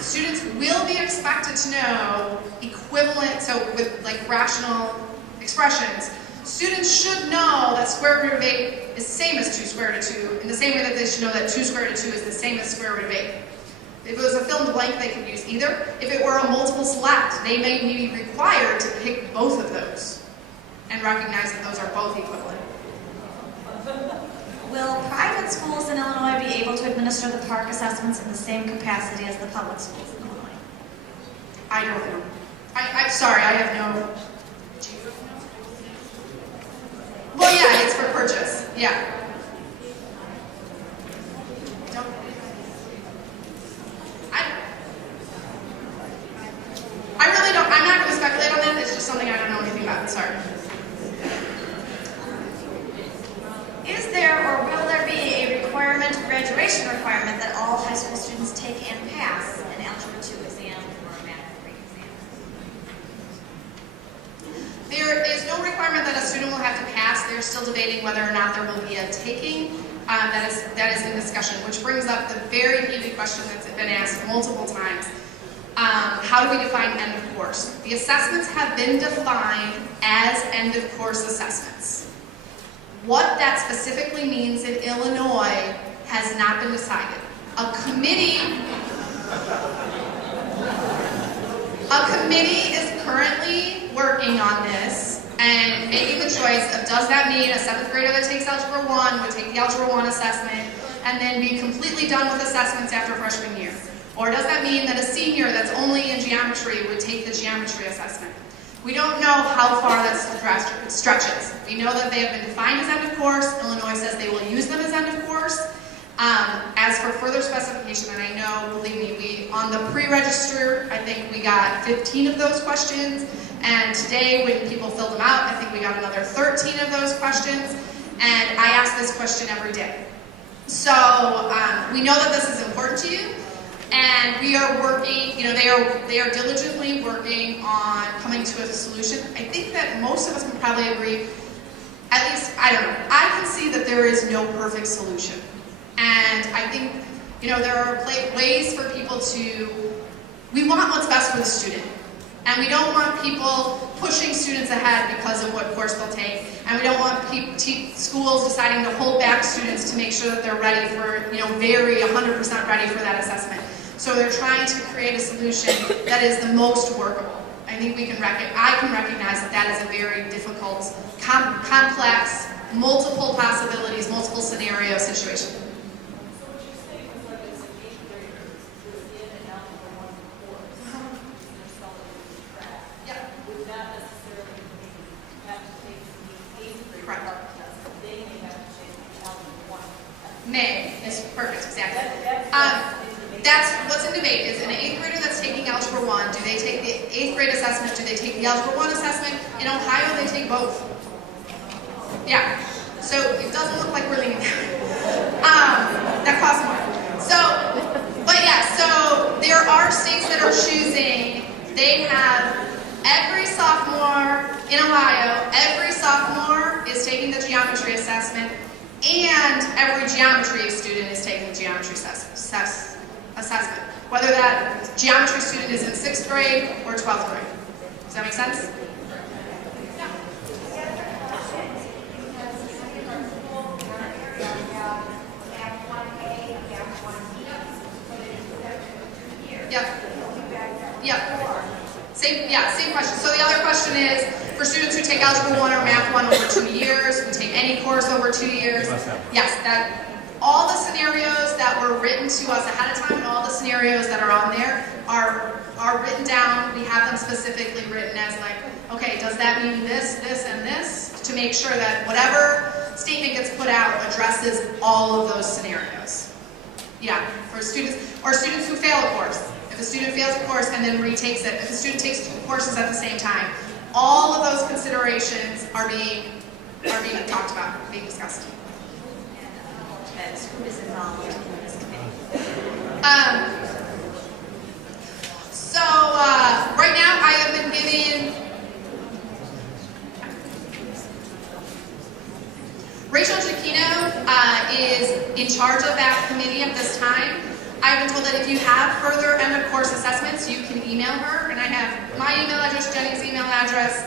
students will be expected to know equivalent, so with like rational expressions, students should know that square root of 8 is the same as 2 square root of 2, in the same way that they should know that 2 square root of 2 is the same as square root of 8. If it was a fill in the blank, they could use either. If it were a multiple select, they may be required to pick both of those and recognize that those are both equivalent. Will private schools in Illinois be able to administer the Parcc assessments in the same capacity as the public schools in Illinois? I don't know. I'm sorry, I have no... Well, yeah, it's for purchase. Yeah. I really don't, I'm not going to speculate on that. It's just something I don't know anything about. Sorry. Is there or will there be a graduation requirement that all high school students take and pass an Algebra 2 exam or a Math 3 exam? There is no requirement that a student will have to pass. They're still debating whether or not there will be a taking. That is in discussion, which brings up the very heated question that's been asked multiple times. How do we define end of course? The assessments have been defined as end of course assessments. What that specifically means in Illinois has not been decided. A committee is currently working on this and making the choice of, does that mean a 7th grader that takes Algebra 1 would take the Algebra 1 assessment and then be completely done with assessments after freshman year? Or does that mean that a senior that's only in geometry would take the geometry assessment? We don't know how far that stretches. We know that they have been defined as end of course. Illinois says they will use them as end of course. As for further specification, and I know, believe me, on the pre-register, I think we got 15 of those questions. And today, when people filled them out, I think we got another 13 of those questions. And I ask this question every day. So we know that this is important to you. And we are working, they are diligently working on coming to a solution. I think that most of us can probably agree, at least, I don't know, I can see that there is no perfect solution. And I think, there are ways for people to, we want what's best for the student. And we don't want people pushing students ahead because of what course they'll take. And we don't want schools deciding to hold back students to make sure that they're ready for, very 100% ready for that assessment. So they're trying to create a solution that is the most workable. I think I can recognize that that is a very difficult, complex, multiple possibilities, multiple scenario situation. So what you're saying is like it's an 8th grader who's in an Algebra 1 course, and they're selling track. Yeah. Would not necessarily have to take the 8th grade Correct. test. They may have to take the Algebra 1 test. May is perfect, exactly. That's What's in debate is an 8th grader that's taking Algebra 1, do they take the 8th grade assessment, do they take the Algebra 1 assessment? In Ohio, they take both. Yeah, so it doesn't look like we're leaning that costs more. So there are states that are choosing, they have every sophomore in Ohio, every sophomore is taking the geometry assessment, and every geometry student is taking the geometry assessment. Whether that geometry student is in 6th grade or 12th grade. Does that make sense? Yeah. Same question. So the other question is, for students who take Algebra 1 or Math 1 over 2 years, who take any course over 2 years, yes, that all the scenarios that were written to us ahead of time and all the scenarios that are on there are written down. We have them specifically written as like, okay, does that mean this, this, and this? To make sure that whatever statement gets put out addresses all of those scenarios. Yeah, for students, or students who fail a course. If a student fails a course and then retakes it, if a student takes 2 courses at the same time, all of those considerations are being talked about, being discussed. Who is involved in this committee? Right now I have been given Rachel Giacchino is in charge of that committee at this time. I've been told that if you have further end of course assessments, you can email her, and I have my email address, Jenny's email address,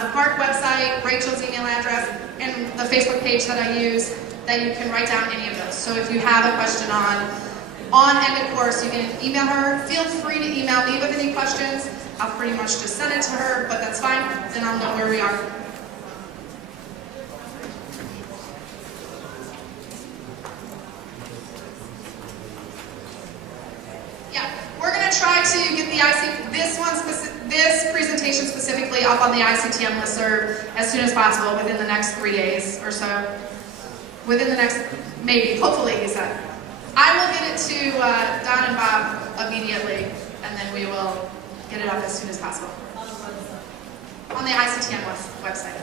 the Parcc website, Rachel's email address, and the Facebook page that I use, that you can write down any of those. So if you have a question on end of course, you can email her. Feel free to email me with any questions. I'll pretty much just send it to her, but that's fine, then I'll know where we are. Yeah, we're going to try to get the this presentation specifically up on the ICTM listserv as soon as possible, within the next 3 days or so. Within the next, maybe, hopefully, he said. I will get it to Don and Bob immediately, and then we will get it up as soon as possible. On the ICTM website.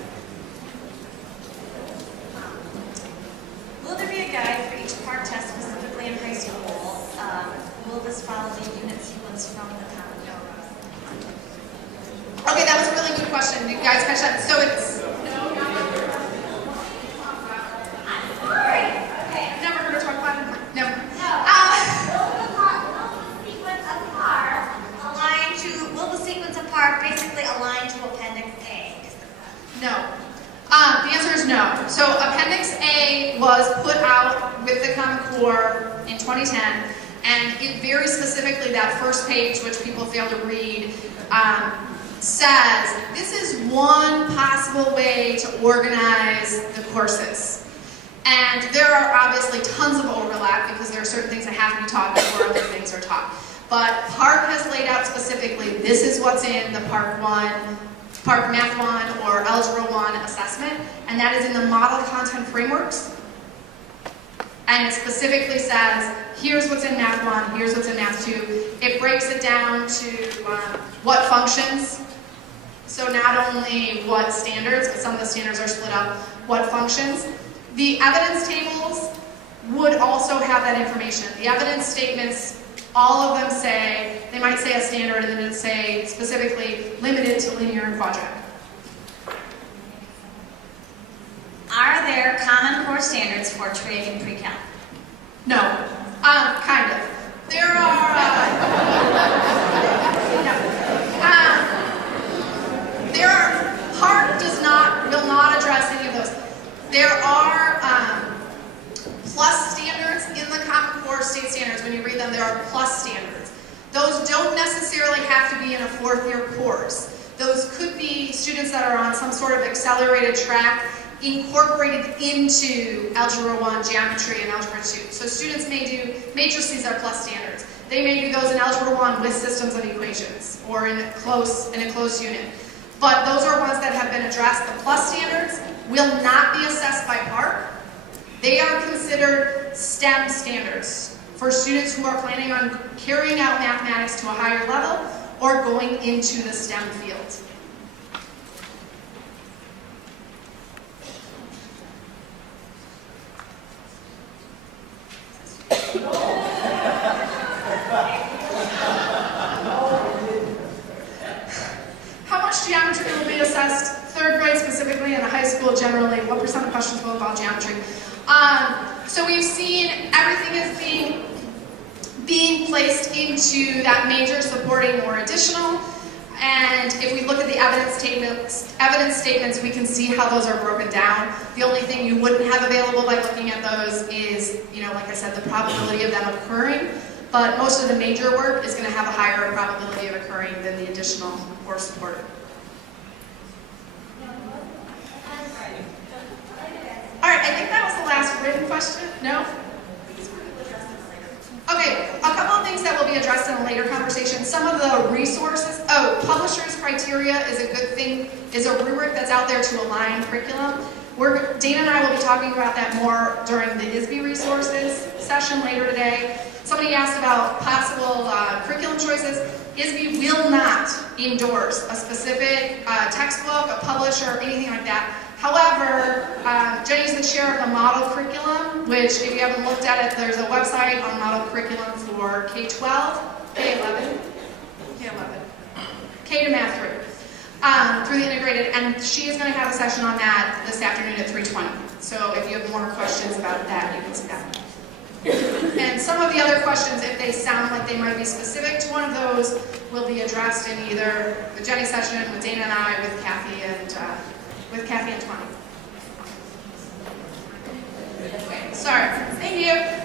Will there be a guide for each Parcc test specifically in high school? Will this follow the unit sequence from the Common Core? Okay, that was a really good question. You guys catch that? So it's... I've never heard her talk about it. Never. Will the sequence of Parcc basically align to Appendix A? No. The answer is no. So Appendix A was put out with the Common Core in 2010, and it very specifically, that first page, which people fail to read, says this is one possible way to organize the courses. And there are obviously tons of overlap because there are certain things that have to be taught before other things are taught. But Parcc has laid out specifically, this is what's in the Parcc Math 1 or Algebra 1 assessment, and that is in the model content frameworks. And it specifically says, here's what's in Math 1, here's what's in Math 2. It breaks it down to what functions. So not only what standards, but some of the standards are split up, what functions. The evidence tables would also have that information. The evidence statements, all of them say, they might say a standard and then it'd say specifically limited to linear and quadratic. Are there Common Core standards for trig and pre-calc? No, kind of. There are, Parcc will not address any of those. There are plus standards in the Common Core state standards. When you read them, there are plus standards. Those don't necessarily have to be in a fourth-year course. Those could be students that are on some sort of accelerated track incorporated into Algebra 1, Geometry, and Algebra 2. So students may do, matrices are plus standards. They may do those in Algebra 1 with systems of equations or in a close unit. But those are ones that have been addressed. The plus standards will not be assessed by Parcc. They are considered STEM standards for students who are planning on carrying out mathematics to a higher level or going into the STEM field. How much geometry will be assessed? Third grade specifically, and the high school generally. What % of questions will involve geometry? So we've seen everything is being placed into that major, supporting, or additional. And if we look at the evidence statements, we can see how those are broken down. The only thing you wouldn't have available by looking at those is, like I said, the probability of them occurring. But most of the major work is going to have a higher probability of occurring than the additional or supported. All right, I think that was the last written question. No? Okay, a couple of things that will be addressed in a later conversation. Some of the resources, publishers' criteria is a good thing, is a rubric that's out there to align curriculum. Dana and I will be talking about that more during the ISBE resources session later today. Somebody asked about possible curriculum choices. ISBE will not endorse a specific textbook, a publisher, anything like that. However, Jenny's the chair of the model curriculum, which if you haven't looked at it, there's a website on model curriculum for K-12, K-11, K to Math 3, through the integrated, and she is going to have a session on that this afternoon at 3:20. So if you have more questions about that, you can see that. And some of the other questions, if they sound like they might be specific to one of those, will be addressed in either the Jenny session with Dana and I, with Kathy and Tony. Sorry. Thank you.